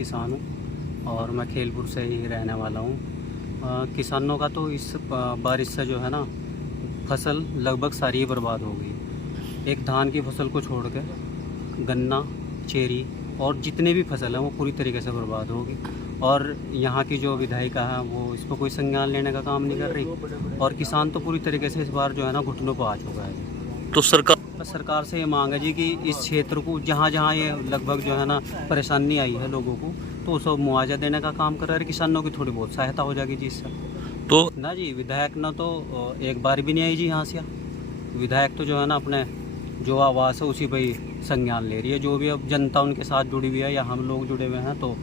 किसान हूँ और मैं खेलपुर से ही रहने वाला हूँ। किसानों का तो इस बारिश से जो है ना फसल लगभग सारी बर्बाद हो गई। एक धान की फसल को छोड़ के गन्ना, चेरी और जितने भी फसल हैं वो पूरी तरीके से बर्बाद होगी। और यहाँ की जो विधायिका है वो इस पर कोई संज्ञान लेने का काम नहीं कर रही और किसान तो पूरी तरीके से इस बार जो है ना घुटनों पर आ चुका है। तो सरकार से ये मांग है जी कि इस क्षेत्र को जहाँ जहाँ ये लगभग जो है ना परेशानी आई है लोगों को, तो सब मुआवजा देने का काम कर रहे हैं। किसानों की थोड़ी बहुत सहायता हो जाएगी जी इससे। तो ना जी विधायक ना तो एक बार भी नहीं आई जी यहाँ से। विधायक तो जो है ना अपने जो आवास है उसी पर ही संज्ञान ले रही है। जो भी अब जनता उनके साथ जुड़ी हुई है या हम लोग जुड़े हुए हैं तो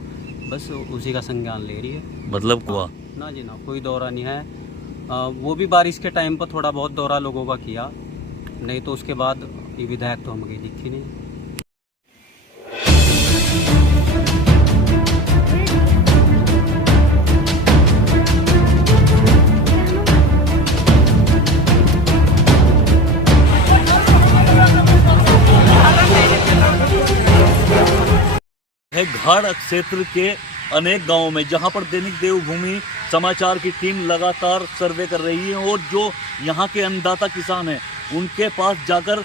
बस उसी का संज्ञान ले रही है। मतलब हुआ ना जी ना, कोई दौरा नहीं है। वो भी बारिश के टाइम पर थोड़ा बहुत दौरा लोगों का किया, नहीं तो उसके बाद ये विधायक तो हमें दिखी नहीं। है घाट क्षेत्र के अनेक गांवों में, जहां पर दैनिक देवभूमि समाचार की टीम लगातार सर्वे कर रही है और जो यहां के अन्नदाता किसान हैं उनके पास जाकर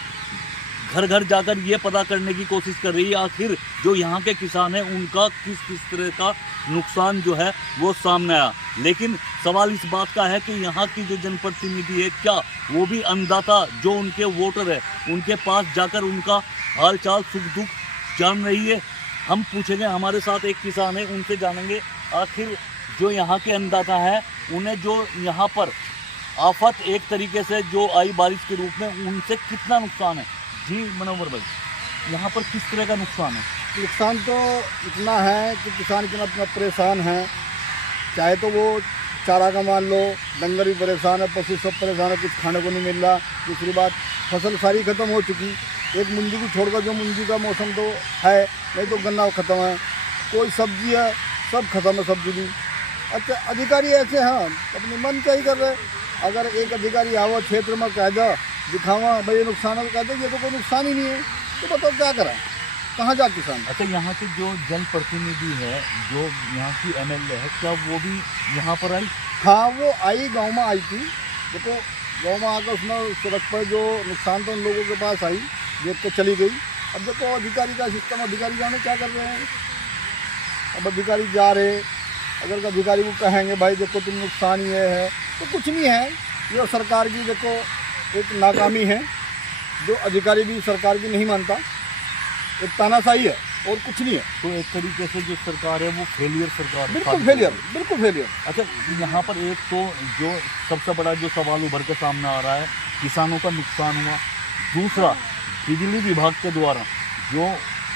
घर घर जाकर ये पता करने की कोशिश कर रही है आखिर जो यहाँ के किसान हैं उनका किस किस तरह का नुकसान जो है वो सामने आया। लेकिन सवाल इस बात का है कि यहाँ की जो जनप्रतिनिधि है क्या वो भी अन्नदाता जो उनके वोटर है उनके पास जाकर उनका हाल चाल सुख दुख जान रही है। हम पूछेंगे, हमारे साथ एक किसान है, उनसे जानेंगे आखिर जो यहाँ के अन्नदाता है उन्हें जो यहाँ पर आफत एक तरीके से जो आई बारिश के रूप में उनसे कितना नुकसान है। जी मनोहर भाई, यहाँ पर किस तरह का नुकसान है? नुकसान तो इतना है कि किसान इतना इतना परेशान है, चाहे तो वो चारा का मान लो, डंगर भी परेशान है, पशु सब परेशान है, कुछ खाने को नहीं मिल रहा। दूसरी बात फसल सारी ख़त्म हो चुकी, एक मुंजी को छोड़कर जो मुंजी का मौसम तो है, नहीं तो गन्ना ख़त्म है, कोई सब्जी है सब खत्म है, सब्जी भी। अच्छा अधिकारी ऐसे हैं अपने मन क्या ही कर रहे। अगर एक अधिकारी आवा क्षेत्र में कह दो दिखावा भाई ये नुकसान है, कहते ये तो कोई नुकसान ही नहीं है, तो बताओ क्या करें, कहाँ जा किसान। अच्छा, यहाँ के जो जनप्रतिनिधि है, जो यहाँ की एमएलए है, क्या वो भी यहाँ पर आई? हाँ वो आई, गांव में आई थी। देखो गांव में आकर उसने सड़क पर जो नुकसान था उन लोगों के पास आई, देख के चली गई। अब देखो अधिकारी का सिस्टम, अधिकारी जाने क्या कर रहे हैं। अब अधिकारी जा रहे, अगर अधिकारी को कहेंगे भाई देखो तुम नुकसान ये है तो कुछ नहीं है। ये सरकार की देखो एक नाकामी है, जो अधिकारी भी सरकार की नहीं मानता, एक तानाशाही है और कुछ नहीं है। तो एक तरीके से जो सरकार है वो फेलियर सरकार है, बिल्कुल फेलियर, बिल्कुल फेलियर। अच्छा, यहाँ पर एक तो जो सबसे बड़ा जो सवाल उभर के सामने आ रहा है, किसानों का नुकसान हुआ। दूसरा, बिजली विभाग के द्वारा जो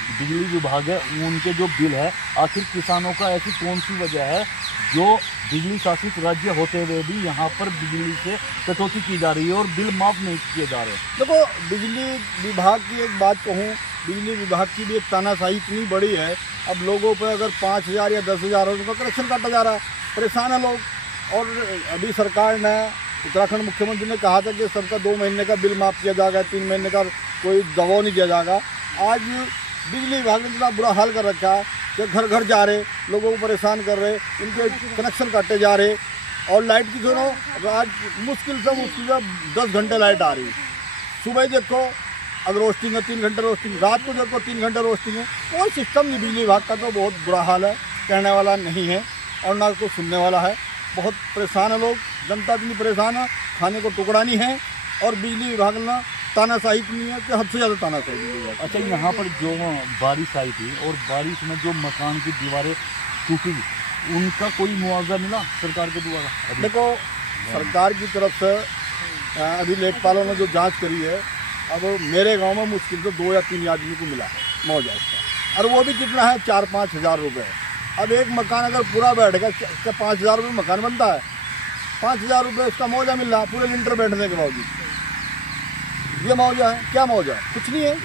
बिजली विभाग है उनके जो बिल है, आखिर किसानों का ऐसी कौन सी वजह है जो बिजली शासित राज्य होते हुए भी यहाँ पर बिजली से कटौती की जा रही है और बिल माफ़ नहीं किए जा रहे? देखो बिजली विभाग की एक बात कहूँ, बिजली विभाग की भी एक तानाशाही इतनी बड़ी है। अब लोगों पर अगर 5,000 या 10,000 रुपये का कनेक्शन काटा जा रहा है, परेशान है लोग। और अभी सरकार ने, उत्तराखंड मुख्यमंत्री ने कहा था कि सबका 2 महीने का बिल माफ़ किया जाएगा, 3 महीने का कोई दबाव नहीं दिया जाएगा। आज बिजली विभाग ने इतना बुरा हाल कर रखा है कि घर घर जा रहे, लोगों को परेशान कर रहे, उनके कनेक्शन काटे जा रहे। और लाइट की सुनो, आज मुश्किल से 10 घंटे लाइट आ रही। सुबह देखो अगर रोस्टिंग है 3 घंटे रोस्टिंग, रात को देखो 3 घंटे रोस्टिंग है। कोई सिस्टम नहीं, बिजली विभाग का तो बहुत बुरा हाल है, कहने वाला नहीं है और ना तो सुनने वाला है। बहुत परेशान है लोग, जनता इतनी परेशान है, खाने को टुकड़ा नहीं है। और बिजली विभाग ना तानाशाही नहीं है कि हद से ज़्यादा तानाशाही है। अच्छा, यहाँ पर जो बारिश आई थी और बारिश में जो मकान की दीवारें टूटी, उनका कोई मुआवजा मिला सरकार के द्वारा? देखो सरकार की तरफ से अभी लेखपालों ने जो जांच करी है, अब मेरे गांव में मुश्किल से 2 या 3 आदमी को मिला है मुआवजा इसका, और वो भी कितना है 4-5 हज़ार रुपये। अब एक मकान अगर पूरा बैठेगा क्या 5,000 रुपये मकान बनता है? 5,000 रुपये इसका मुआवजा मिल रहा है पूरे लिंटर बैठने के बावजूद। ये मुआवजा है? क्या मुआवजा है? कुछ नहीं है।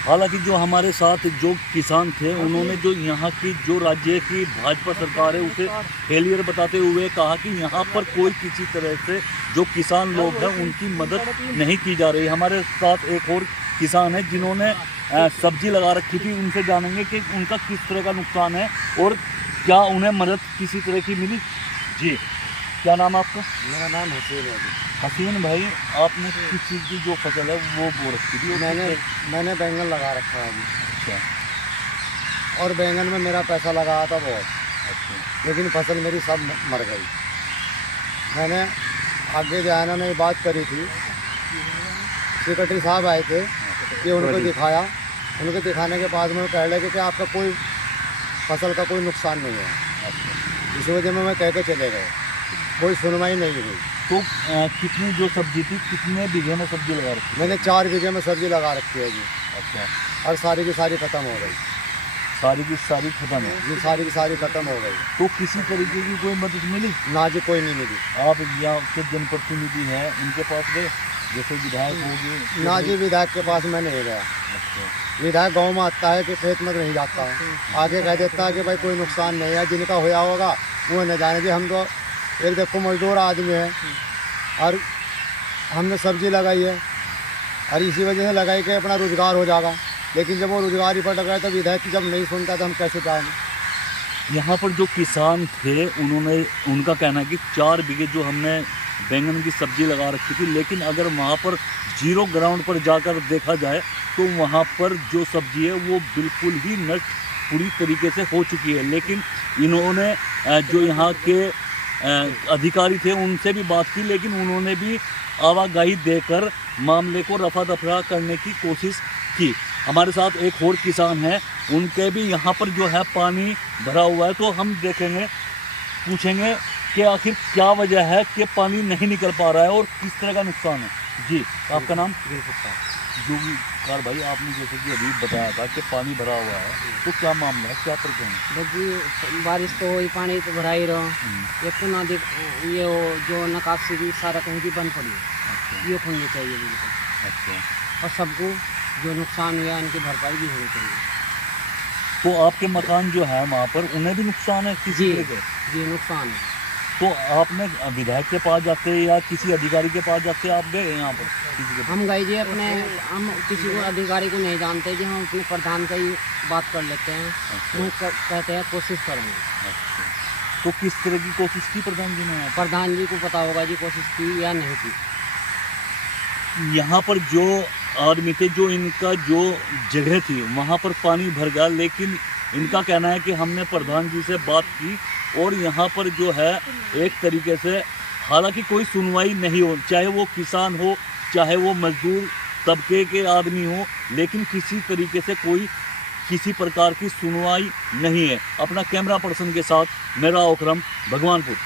हालांकि जो हमारे साथ जो किसान थे उन्होंने जो यहाँ की जो राज्य की भाजपा सरकार है उसे फेलियर बताते हुए कहा कि यहाँ पर कोई किसी तरह से जो किसान लोग हैं उनकी मदद नहीं की जा रही। हमारे साथ एक और किसान है जिन्होंने सब्जी लगा रखी थी, उनसे जानेंगे कि उनका किस तरह का नुकसान है और क्या उन्हें मदद किसी तरह की मिली। जी, क्या नाम है आपका? मेरा नाम हसीन है जी। हसीन भाई, आपने किस चीज़ की जो फसल है वो बो रखी थी? मैंने बैंगन लगा रखा है अभी। अच्छा। और बैंगन में मेरा पैसा लगाया था बहुत, अच्छा। लेकिन फसल मेरी सब मर गई। मैंने आगे जाना ने बात करी थी, सेक्रेटरी साहब आए थे कि उनको दिखाया, उनको दिखाने के बाद में कह लगे कि आपका कोई फसल का कोई नुकसान नहीं है। इस वजह में मैं कह के चले गए, कोई सुनवाई नहीं हुई। तो कितनी जो सब्जी थी, कितने बीघे में सब्जी लगा रखी? मैंने 4 बीघे में सब्जी लगा रखी है जी। अच्छा। और सारी की सारी ख़त्म हो गई। सारी की सारी खत्म है? जी, सारी की सारी ख़त्म हो गई। तो किसी तरीके की कोई मदद मिली? ना जी, कोई नहीं मिली। आप यहाँ के जनप्रतिनिधि हैं, उनके पास गए, जैसे विधायक होगी? ना जी, विधायक के पास मैं नहीं गया। अच्छा। विधायक गांव में आता है कि खेत में नहीं जाता है, आगे कह देता है कि भाई कोई नुकसान नहीं है, जिनका होया होगा वो न जाने जी। हम तो एक देखो मजदूर आदमी है और हमने सब्जी लगाई है और इसी वजह से लगाई कि अपना रोजगार हो जाएगा, लेकिन जब वो रोजगार ही पड़ गया तो विधायक जब नहीं सुनता तो हम कैसे जाएंगे। यहाँ पर जो किसान थे उनका कहना है कि 4 बीघे जो हमने बैंगन की सब्जी लगा रखी थी, लेकिन अगर वहाँ पर जीरो ग्राउंड पर जाकर देखा जाए तो वहाँ पर जो सब्जी है वो बिल्कुल ही नष्ट पूरी तरीके से हो चुकी है। लेकिन इन्होंने जो यहाँ के अधिकारी थे उनसे भी बात की, लेकिन उन्होंने भी आवाजाही देकर मामले को रफा दफा करने की कोशिश की। हमारे साथ एक और किसान है, उनके भी यहाँ पर जो है पानी भरा हुआ है, तो हम देखेंगे, पूछेंगे कि आखिर क्या वजह है कि पानी नहीं निकल पा रहा है और किस तरह का नुकसान है। जी, आपका नाम? जोगीकार भाई, आपने जैसे कि अभी बताया था कि पानी भरा हुआ है, तो क्या मामला है, क्या प्रकरण है? जी, बारिश तो हुई, पानी तो भरा ही रहो। एक तो नदी ये जो निकासी की सारा कहीं भी बंद पड़ी है, ये खुलनी चाहिए बिल्कुल। अच्छा। और सबको जो नुकसान हुआ उनकी भरपाई भी होनी चाहिए। तो आपके मकान जो है वहाँ पर उन्हें भी नुकसान है किसी तरह का? जी, नुकसान है। तो आपने विधायक के पास जाते या किसी अधिकारी के पास जाते, आप गए यहाँ पर किसी के? हम गए जी अपने, हम किसी को अधिकारी को नहीं जानते जी, हम अपने प्रधान से ही बात कर लेते हैं। वो कहते हैं कोशिश करेंगे। अच्छा। तो किस तरह की कोशिश की प्रधान जी ने? प्रधान जी को पता होगा जी कोशिश की या नहीं की। यहाँ पर जो आदमी थे, जो इनका जो जगह थी वहाँ पर पानी भर गया, लेकिन इनका कहना है कि हमने प्रधान जी से बात की और यहाँ पर जो है एक तरीके से हालांकि कोई सुनवाई नहीं हो, चाहे वो किसान हो चाहे वो मजदूर तबके के आदमी हो, लेकिन किसी तरीके से कोई किसी प्रकार की सुनवाई नहीं है। अपना कैमरा पर्सन के साथ मेरा ओकरम, भगवानपुर।